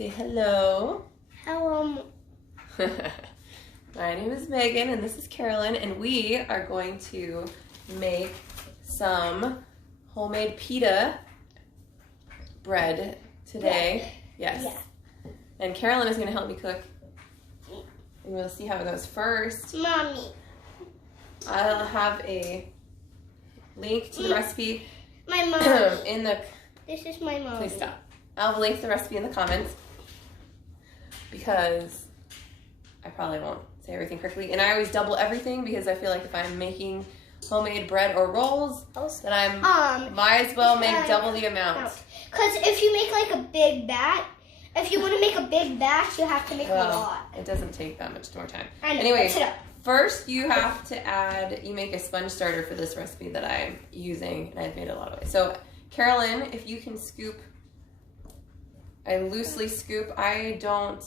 Say hello. Hello. My name is Megan and this is Carolyn, and we are going to make some homemade pita bread today. Yes. Yeah. And Carolyn is going to help me cook. And we'll see how it goes first. Mommy. I'll have a link to the recipe. My mom. In the. This is my mom. Please stop. I'll link to the recipe in the comments because I probably won't say everything correctly. And I always double everything because I feel like if I'm making homemade bread or rolls, then I might as well make double the amount. Because if you make like a big batch, if you want to make a big batch, you have to make a lot. It doesn't take that much more time. Anyway, first you have to add, you make a sponge starter for this recipe that I'm using, and I've made a lot of ways. So Carolyn, if you can scoop, I loosely scoop. I don't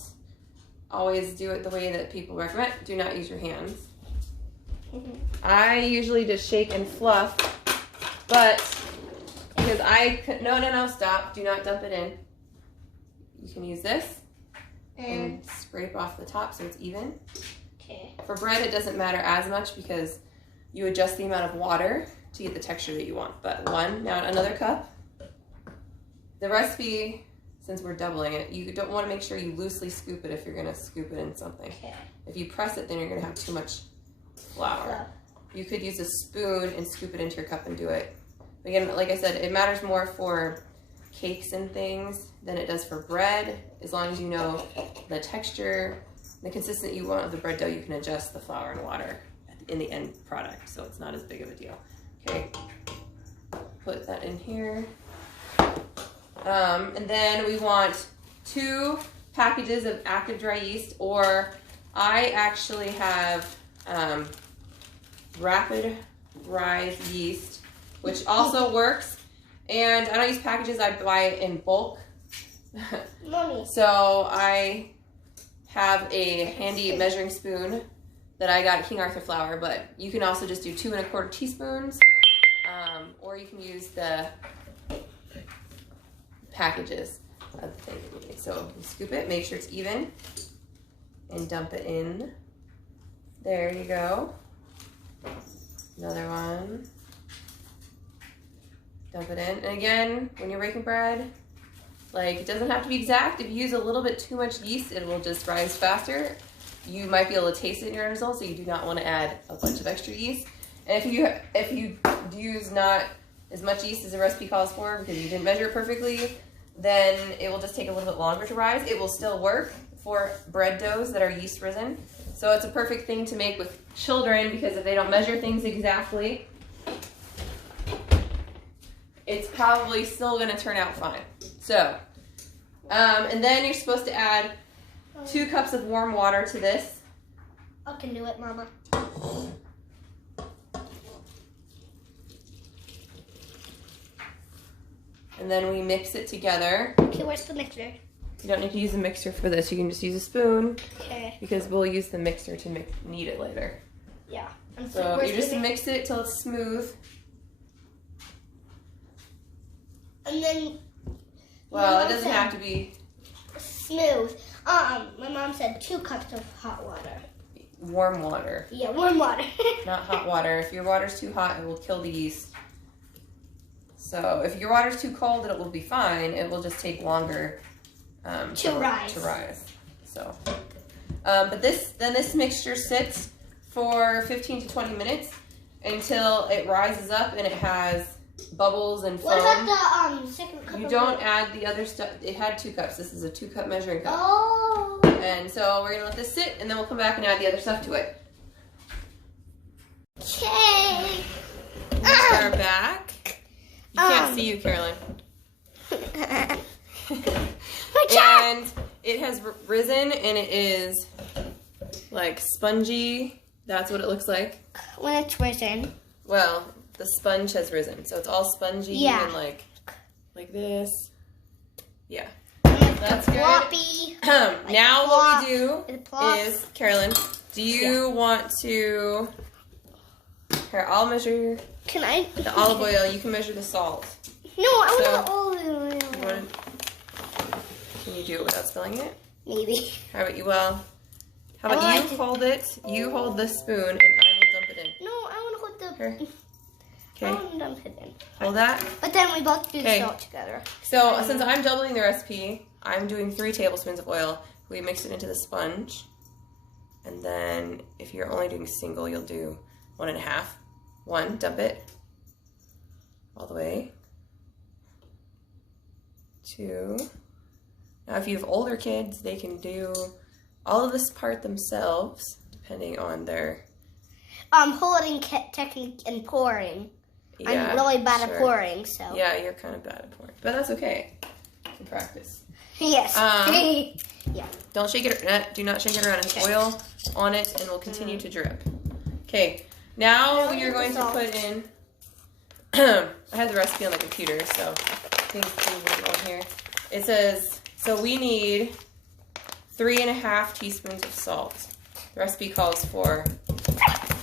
always do it the way that people recommend. Do not use your hands. I usually just shake and fluff, but because no, stop. Do not dump it in. You can use this and scrape off the top so it's even. Okay. For bread, it doesn't matter as much because you adjust the amount of water to get the texture that you want. But now another cup. The recipe, since we're doubling it, you don't want to make sure you loosely scoop it if you're going to scoop it in something. Okay. If you press it, then you're going to have too much flour. You could use a spoon and scoop it into your cup and do it. Again, like I said, it matters more for cakes and things than it does for bread. As long as you know the texture, the consistency you want of the bread dough, you can adjust the flour and water in the end product, so it's not as big of a deal. Okay, put that in here. And then we want 2 packages of active dry yeast, or I actually have rapid rise yeast, which also works. And I don't use packages, I buy it in bulk. Mommy. So I have a handy measuring spoon that I got at King Arthur Flour, but you can also just do 2 1/4 teaspoons, or you can use the packages of the thing. So you scoop it, make sure it's even, and dump it in. There you go. Another one. Dump it in. And again, when you're baking bread, like, it doesn't have to be exact. If you use a little bit too much yeast, it will just rise faster. You might be able to taste it in your end result, so you do not want to add a bunch of extra yeast. And if you use not as much yeast as the recipe calls for because you didn't measure it perfectly, then it will just take a little bit longer to rise. It will still work for bread doughs that are yeast risen. So it's a perfect thing to make with children because if they don't measure things exactly, it's probably still going to turn out fine. So, and then you're supposed to add 2 cups of warm water to this. I can do it, Mama. And then we mix it together. Okay, where's the mixer? You don't need to use a mixer for this. You can just use a spoon. Okay. Because we'll use the mixer to knead it later. Yeah. So you just mix it till it's smooth. And then. Well, it doesn't have to be smooth. My mom said 2 cups of hot water. Warm water. Yeah, warm water. Not hot water. If your water's too hot, it will kill the yeast. So if your water's too cold, it will be fine. It will just take longer to rise. So, but this mixture sits for 15 to 20 minutes until it rises up and it has bubbles and foam. What about the second cup? You don't add the other stuff. It had 2 cups. This is a 2-cup measuring cup. Oh. And so we're gonna let this sit, and then we'll come back and add the other stuff to it. Okay. We're back. You can't see you, Carolyn. And it has risen, and it is like spongy. That's what it looks like. When it's risen. Well, the sponge has risen, so it's all spongy and like this. Yeah, that's good. Floppy. Now what we do is, Carolyn, do you want to? Here, I'll measure. Can I? The olive oil. You can measure the salt. No, I want the olive oil. Can you do it without spilling it? Maybe. How about you? Well, how about you hold it? You hold the spoon, and I will dump it in. No, I want to hold the. Here. I Okay. want to dump it in. Hold that. But then we both do Okay. salt together. So since I'm doubling the recipe, I'm doing 3 tablespoons of oil. We mix it into the sponge, and then if you're only doing single, you'll do 1.5. 1, dump it all the way. 2. Now, if you have older kids, they can do all of this part themselves, depending on their Holding technique and pouring. Yeah, I'm really bad at sure. pouring, so. Yeah, you're kind of bad at pouring, but that's okay. You can practice. Yes. Yeah. Don't shake it. Do not shake it around. It's oil on it, and will continue to drip. Okay. Now you're going to put in. I have the recipe on the computer, so things move on here. It says so we need 3.5 teaspoons of salt. The recipe calls for.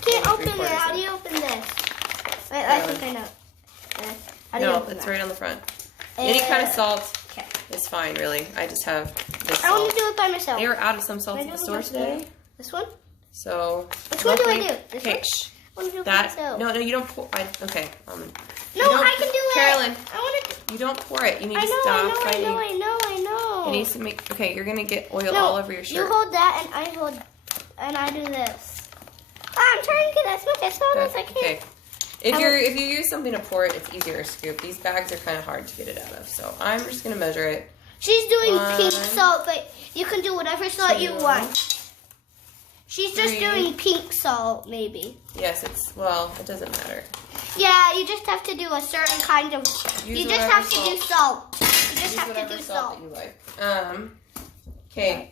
Can't open it. How do you open this? Wait, I think I know. How do you No, open it's that? right on the front. Any kind of salt Okay. is fine, really. I just have this I want salt. to do it by myself. They were out of some salt Can in I the do it store with my today, This one? so. Which one do I luckily- do? This Okay, one? shh. I want to do it by That myself. no, you don't pour. Okay. No, you don't- I can do it. Carolyn, I want to. you don't pour it. You need I to know, stop fighting. I know. It needs to make. Okay, you're gonna get oil No, all over your shirt. You hold that, and I do this. I'm trying to get as much as salt as I can. Okay. If you use something to pour it, it's easier to scoop. These bags are kind of hard to get it out of, so I'm just gonna measure it. She's doing 1, pink salt, but you can do whatever salt you 2, want. She's just 3. doing pink salt, maybe. Yes, it doesn't matter. Yeah, you just have to do a certain kind of. Use You just whatever have to do salt. You just Use have to whatever do salt salt. that you like. Okay.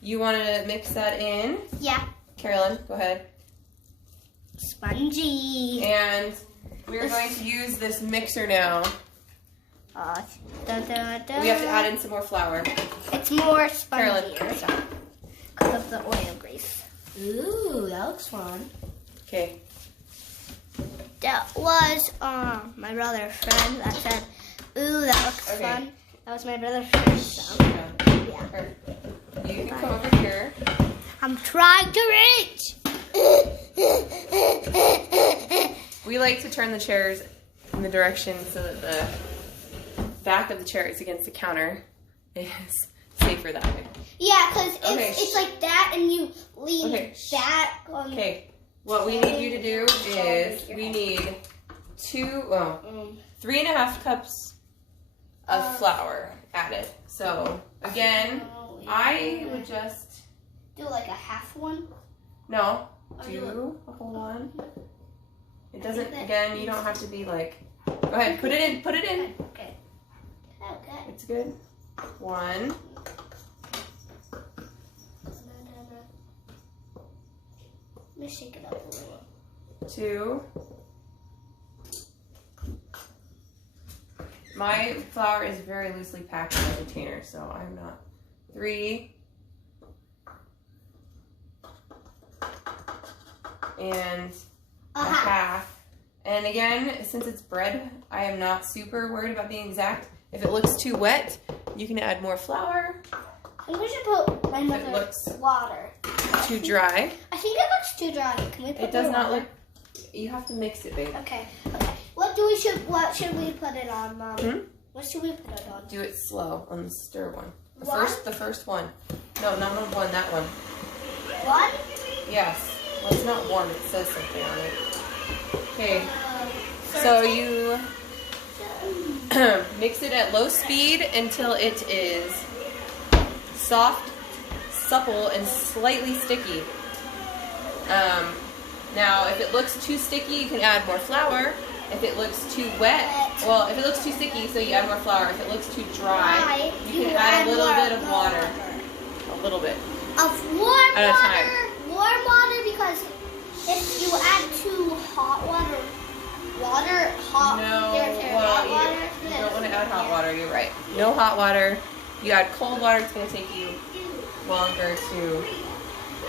You want to mix that in? Yeah. Carolyn, go ahead. Spongy. And we're going to use this mixer now. Dun, dun, dun. We have to add in some more flour. It's more Carolyn. spongier because of the oil grease. Ooh, that looks fun. Okay. That was my brother's friend that said, "Ooh, that looks Okay. fun." That was my brother's friend. So. Yeah. You can come over here. I'm trying to reach. We like to turn the chairs in the direction so that the back of the chair is against the counter. It is safer that way. Yeah, because Okay. it's like that, and you lean Okay. that on. Okay. What we need you to do is we need 3.5 cups of flour added. So again, I would just do like a half one. no Or do a whole one. It doesn't. Again, you don't have to be like. Go ahead. Put it in. Put it in. Okay. Okay. It's good. 1. Let me shake it up a little. 2. My flour is very loosely packed in my container, so I'm not. 3. And a half. And again, since it's bread, I am not super worried about being exact. If it looks too wet, you can add more flour. I'm going to put my If it looks water. too dry, I think it looks too dry. Can we put it does more not water? look. You have to mix it, babe. Okay. Okay. What should we put it on, Mom? What should we put it on? Do it slow on the stir one. The One? first one. No, not on one. That one. One? Yes. Well, it's not warm. It says something on it. Okay. So you mix it at low speed until it is soft, supple, and slightly sticky. Now, if it looks too sticky, you can add more flour. If it looks too wet, well, if it looks too sticky, so you add more flour. If it looks too dry, you can add a little bit of water. A little bit. Of warm At a water. time. Warm water, because if you add too hot water, hot water. You don't want to add hot water. You're right. No hot water. You add cold water, it's going to take you longer to.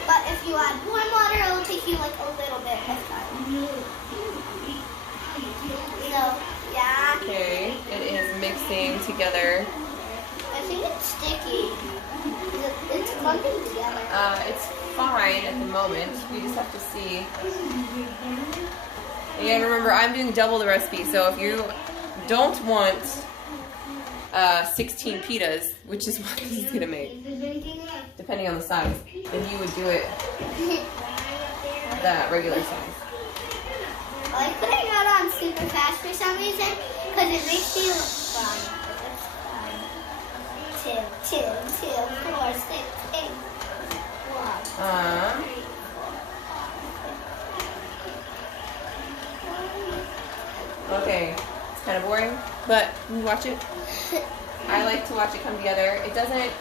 But if you add warm water, it'll take you like a little bit of time. So, yeah. Okay, it is mixing together. I think it's sticky. clumping together. It's fine at the moment. We just have to see. And remember, I'm doing double the recipe, so if you don't want 16 pitas, which is what this is gonna make, depending on the size, then you would do it that regular size. I like putting it on super fast for some reason, because it makes me look fun. 2, 4, 6, 8, 1. Okay, it's kind of boring, but you watch it. I like to watch it come together. It doesn't.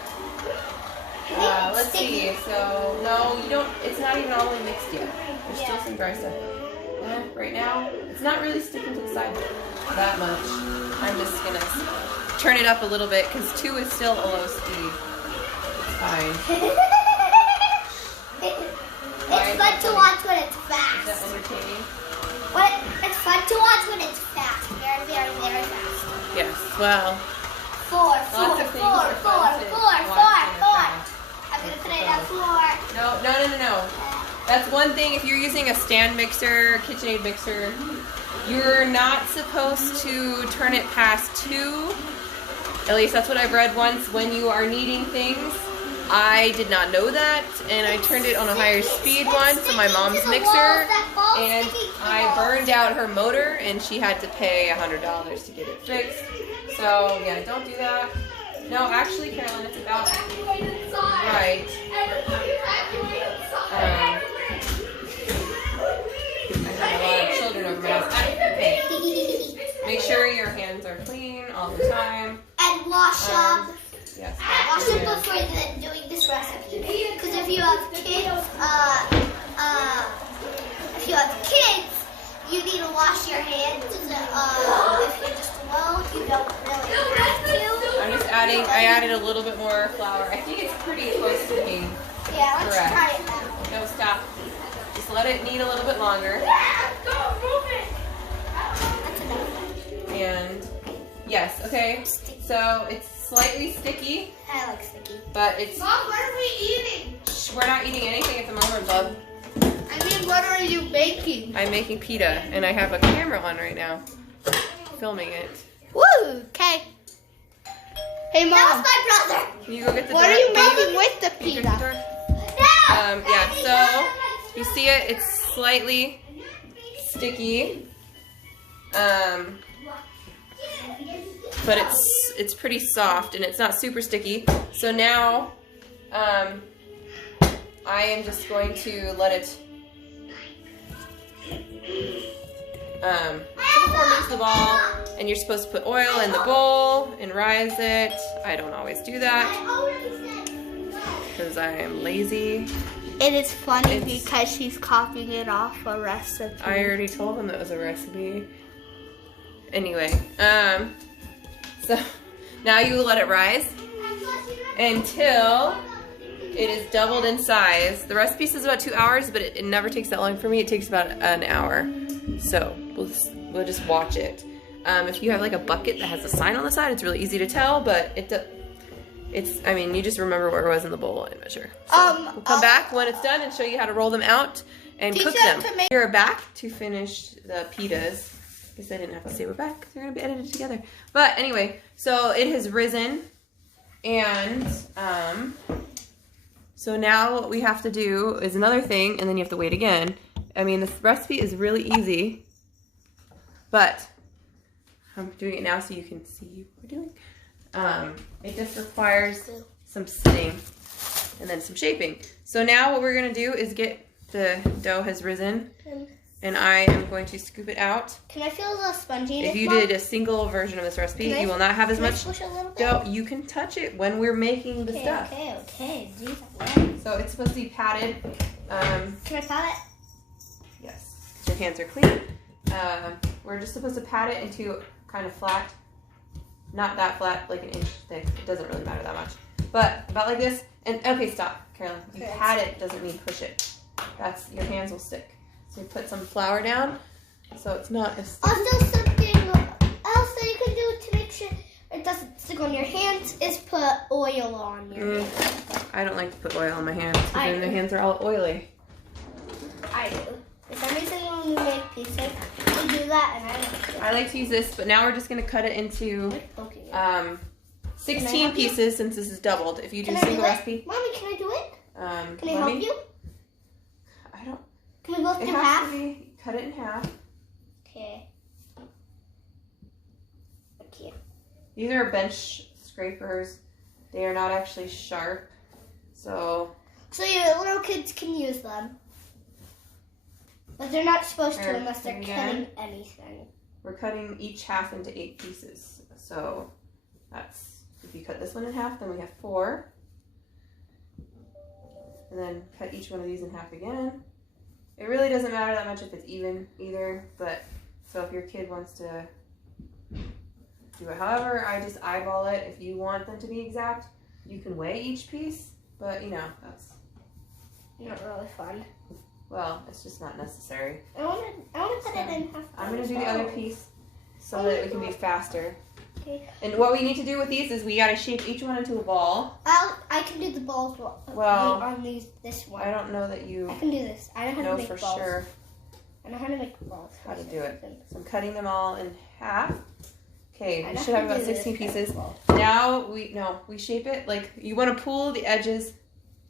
Let's see. So no, you don't. It's not even all the way mixed yet. There's still some dry stuff. Right now, it's not really sticking to the side that much. I'm just gonna turn it up a little bit because 2 is still a low speed. It's fine. It's fun to watch when it's fast. Is that entertaining? It's fun to watch when it's fast. Very, very, very fast. Yes. Well. 4. I'm gonna put it on 4. No. That's one thing. If you're using a stand mixer, KitchenAid mixer, you're not supposed to turn it past 2. At least that's what I've read once. When you are kneading things, I did not know that, and I turned it on a higher speed once on my mom's mixer, and I burned out her motor, and she had to pay $100 to get it fixed. So yeah, don't do that. No, actually, Carolyn, it's about right. I have a lot of children over my house. Okay. Make sure your hands are clean all the time. And wash up. Yes. Wash up before doing this recipe. Because if you have kids, you need to wash your hands. If you're just alone, you don't really have to. I'm just adding. I added a little bit more flour. I think it's pretty close to being let's correct. try it now. No, stop. Just let it knead a little bit longer. Don't move it. That's enough. And yes, okay. So it's slightly sticky. I like sticky. But it's. Mom, what are we eating? We're not eating anything at the moment, bub. I mean, what are you baking? I'm making pita, and I have a camera on right now, filming it. Woo! Okay. Hey, Mom. That was my brother. Can you go get the What door? are you making with the Can you get the pita? door? No. Yeah, so you see it, it's slightly sticky. But it's pretty soft and it's not super sticky. So now I am just going to let it before mix the ball, and you're supposed to put oil in the bowl and rise it. I don't always do that because I am lazy. It is funny because she's copying it off a recipe. I already told them it was a recipe. Anyway, so now you let it rise until it is doubled in size. The recipe says about 2 hours, but it never takes that long for me. It takes about an hour. So we'll just watch it. If you have like a bucket that has a sign on the side, it's really easy to tell, but I mean, you just remember where it was in the bowl and measure. So we'll come back when it's done and show you how to roll them out and cook them. We're back to finish the pitas. I guess I didn't have to say we're back. They're going to be edited together. But anyway, so it has risen. And so now what we have to do is another thing, and then you have to wait again. I mean, this recipe is really easy, but I'm doing it now so you can see what we're doing. It just requires some sitting and then some shaping. So now what we're going to do is get the dough has risen, and I am going to scoop it out. Can I feel a little spongy in it? If you did a single version of this recipe, you will not have as much dough. You can touch it when we're making the stuff. Okay. So it's supposed to be patted. Can I pat it? Yes, your hands are clean. We're just supposed to pat it into kind of flat. Not that flat, like an inch thick. It doesn't really matter that much. But about like this. And okay, stop, Carolyn. You pat it doesn't mean push it. Your hands will stick. So you put some flour down so it's not as sticky. Also something else that you can do to make sure it doesn't stick stick on your hands is put oil on your hands. I don't like to put oil on my hands because then do. the hands are all oily. I do. For some reason when we make pizza, we do that and I like it. I like to use this, but now we're just going to cut it into 16 pieces since this is doubled. If you do single recipe. Mommy, can I do it? Can I help help you? I don't. Can we both do half? Cut it in half. Okay. Okay. These are bench scrapers. They are not actually sharp. So your little kids can use them. But they're not supposed to unless they're cutting anything. We're cutting each half into 8 pieces. So that's, if you cut this one in half, then we have 4. And then cut each one of these in half again. It really doesn't matter that much if it's even either, but so if your kid wants to do it however, I just eyeball it. If you want them to be exact, you can weigh each piece, but you know, that's not really fun. Well, it's just not necessary. I want to cut it in half. I'm going to do the other piece so that we can be faster. Okay. And what we need to do with these is we got to shape each one into a ball. I can do the balls on this one. I don't know that you I can do this. I know how to make for balls. sure I know how to make balls. how to do it. So I'm cutting them all in half. Okay, we should have about 16 pieces. Now we shape it like you want to pull the edges.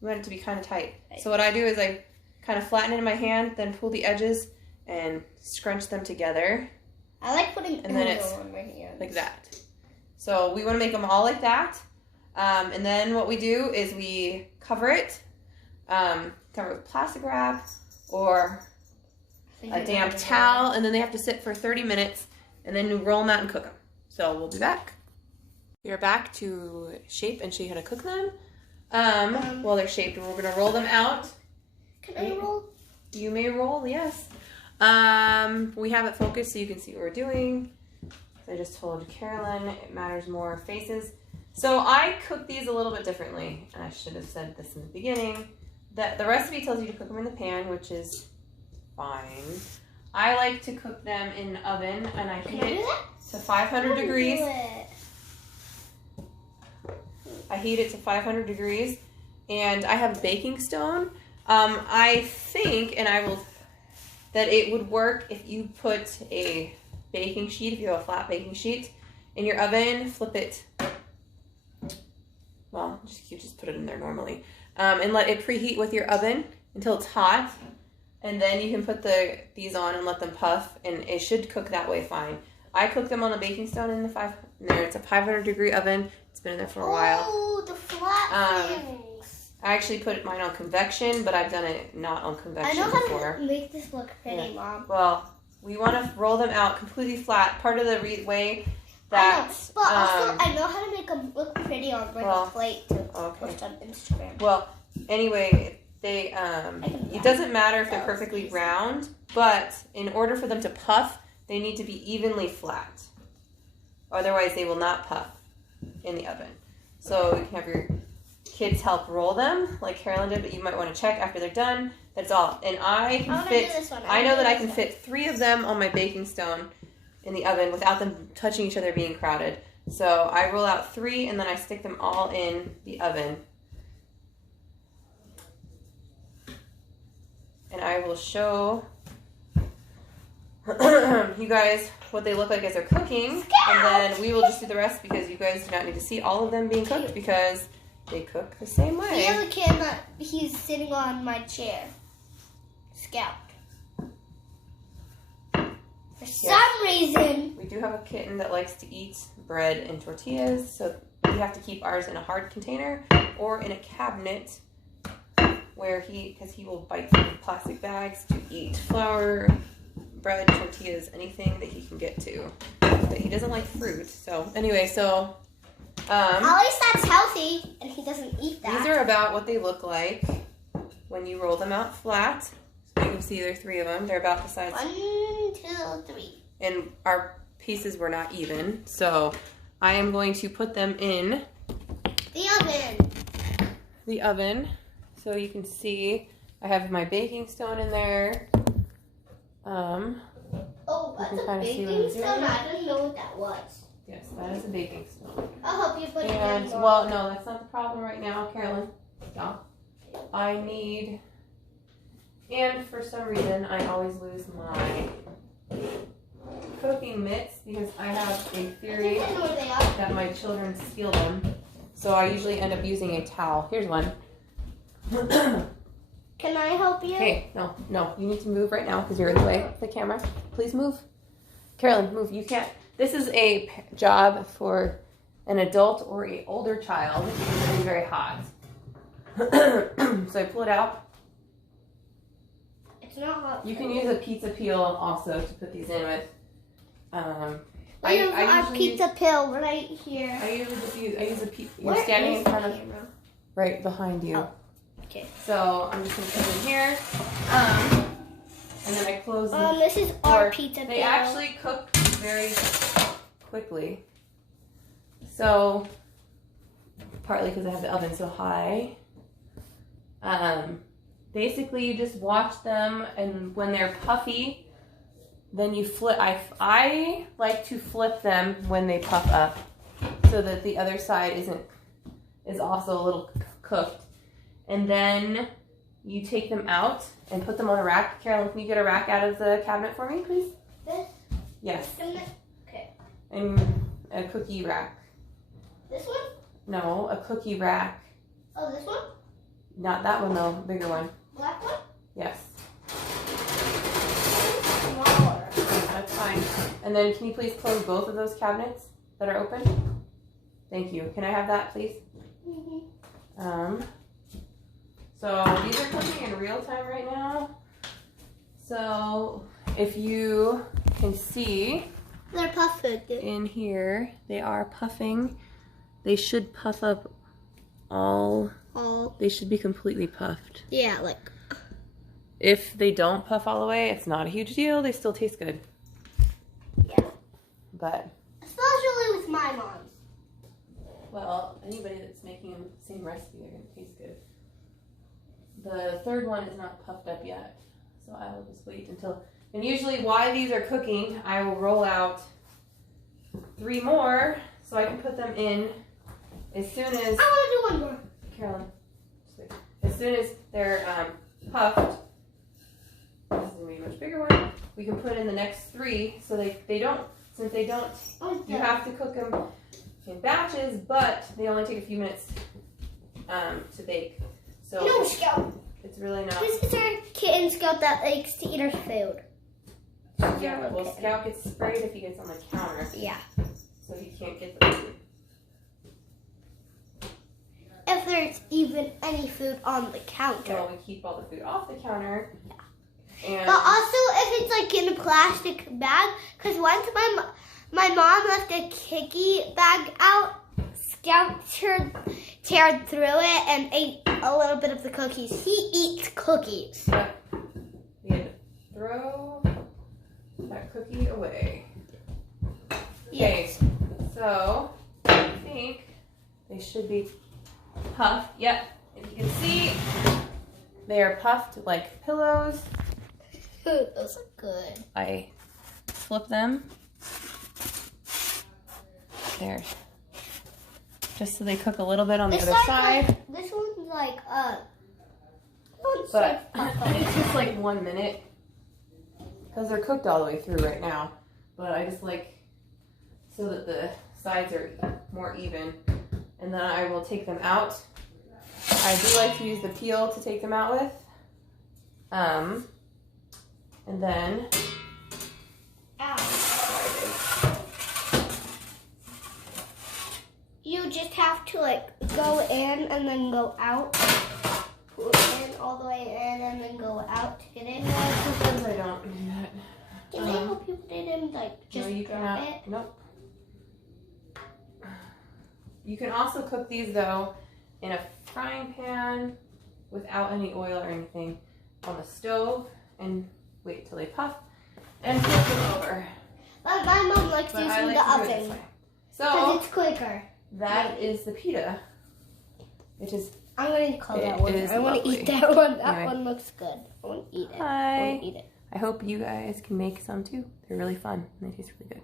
You want it to be kind of tight. So what I do is I kind of flatten it in my hand, then pull the edges and scrunch them together. I like putting oil on my hand. Like that. So we want to make them all like that. And then what we do is we cover it with plastic wrap or a damp towel, and then they have to sit for 30 minutes, and then you roll them out and cook them. So we'll be back. We are back to shape and show you how to cook them. Well, they're shaped, and we're going to roll them out. Can I roll? You may roll, yes. We have it focused so you can see what we're doing. I just told Carolyn it matters more faces. So I cook these a little bit differently, and I should have said this in the beginning. That the recipe tells you to cook them in the pan, which is fine. I like to cook them in the oven, and I heat it to 500 degrees. I heat it to 500 degrees, and I have a baking stone. I think, that it would work if you put a baking sheet, if you have a flat baking sheet, in your oven, flip it, well, you just put it in there normally, and let it preheat with your oven until it's hot, and then you can put these on and let them puff, and it should cook that way fine. I cook them on a baking stone in it's a 500 degree oven. It's been in there for a while. Oh, the flat things. I actually put mine on convection, but I've done it not on convection before. I know how to make this look pretty, Mom. Well, we want to roll them out completely flat. Part of the way that... But also, I know how to make them look pretty on a plate to post on Instagram. Well, anyway, it doesn't matter if they're perfectly round, but in order for them to puff, they need to be evenly flat. Otherwise, they will not puff in the oven. So you can have your kids help roll them, like Carolyn did, but you might want to check after they're done. That's all. And I know that I can fit 3 of them on my baking stone in the oven without them touching each other, being crowded. So I roll out 3, and then I stick them all in the oven. And I will show you guys what they look like as they're cooking, and then we will just do the rest because you guys do not need to see all of them being cooked because they cook the same way. We have a kid that he's sitting on my chair. Scalped. For some reason. We do have a kitten that likes to eat bread and tortillas, so we have to keep ours in a hard container or in a cabinet where because he will bite through plastic bags to eat flour, bread, tortillas, anything that he can get to. But he doesn't like fruit. So anyway, at least that's healthy, and he doesn't eat that. These are about what they look like when you roll them out flat. So you can see there are 3 of them. They're about the size. 1, 2, 3. And our pieces were not even, so I am going to put them in the oven. So you can see I have my baking stone in there. Oh, that's a baking stone? I didn't know what that was. Yes, that is a baking stone. I'll help you put it And, in. well, no, that's not the problem right now, Carolyn. Stop. I need, and for some reason, I always lose my cooking mitts because I have a theory I know where they are. that my children steal them. So I usually end up using a towel. Here's one. Can I help you? Okay, no, you need to move right now because you're in the way of the camera. Please move. Carolyn, move. You can't. This is a job for an adult or an older child. It's very, very hot. So I pull it out. It's not hot. You can use a pizza peel also to put these in with. I use our usually pizza pill right here. I usually just use a pizza. You're Where standing is in the front of camera? right behind you. Oh, okay. So I'm just gonna put it in here. And then I close them. This is our Or pizza pill. They actually cook very quickly. So, partly because I have the oven so high. Basically, you just watch them, and when they're puffy, then you flip. I like to flip them when they puff up, so that the other side is also a little cooked. And then you take them out and put them on a rack. Carolyn, can you get a rack out of the cabinet for me, please? This? Yes. Okay. And a cookie rack. This one? No, a cookie rack. Oh, this one? Not that one though, bigger one. Black one? Yes. Smaller. That's fine. And then can you please close both of those cabinets that are open? Thank you. Can I have that, please? Mm-hmm. So these are cooking in real time right now. So if you can see They're puffed. in here, they are puffing. They should puff up all, they should be completely puffed. Yeah, like. If they don't puff all the way, it's not a huge deal. They still taste good. Yeah. But, Especially with my mom's. well, anybody that's making the same recipe, they're going to taste good. The third one is not puffed up yet, so I will just wait until, and usually while these are cooking, I will roll out 3 more so I can put them in as soon as, I want to do one more. Carolyn, just wait. As soon as they're puffed, this is going to be a much bigger one, we can put in the next 3 so they don't, since they don't, you have to cook them in batches, but they only take a few minutes to bake. So No, Scout. it's really not. This is our kitten Scout that likes to eat our food. Yeah, well, Scout gets sprayed if he gets on the counter, Yeah. so he can't get the food. If there's even any food on the counter. Well, we keep all the food off the counter. And But also if it's like in a plastic bag, because once my mom left a cookie bag out, Scout teared through it and ate a little bit of the cookies. He eats cookies. we had to throw that cookie away. Okay, so I think they should be puffed. Yep, if you can see, they are puffed like pillows. Those are good. I flip them. There. Just so they cook a little bit on the other side. This one's like But it's just like 1 minute. Because they're cooked all the way through right now. But I just like so that the sides are more even. And then I will take them out. I do like to use the peel to take them out with. And then you just have to like go in and then go out. Pull it in all the way in and then go out to get in. sometimes I don't do that. Can I help you put it in like just no, you drop cannot. it? Nope. You can also cook these though in a frying pan without any oil or anything on the stove and wait till they puff and flip them over. But my mom likes But using I like the to do it this oven way. because So it's quicker. that is the pita. It is. I'm going to call that It one. is I want to lovely. eat that one. That Anyway. one looks good. I want to eat it. I Hi. want to eat it. I hope you guys can make some too. They're really fun and they taste really good.